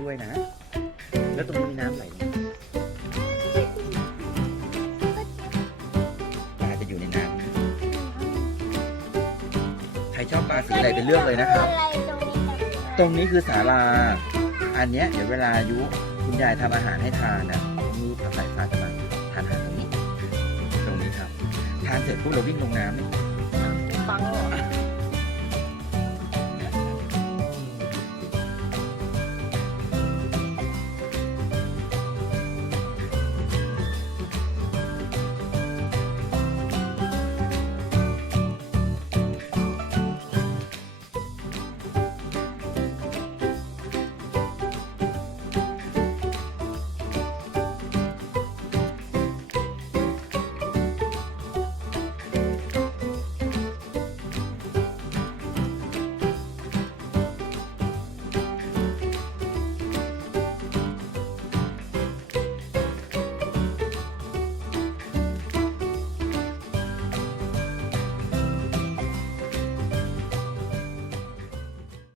ด้วยนะแล้วตรงนี้มีน้ำไหลลงปลาจะอยู่ในน้ำนะใครชอบปลาสีอะไรเป็นเลือกเลยนะครับตรงนี้คือศาลาอันเนี้ยเดี๋ยวเวลายุคุณยายทำอาหารให้ทานนะนี่ทำสายฟ้าจะมาทานอาหารตรงนี้ครับทานเสร็จปุ๊บเราวิ่งลงน้ำนี่ ปังเหรอ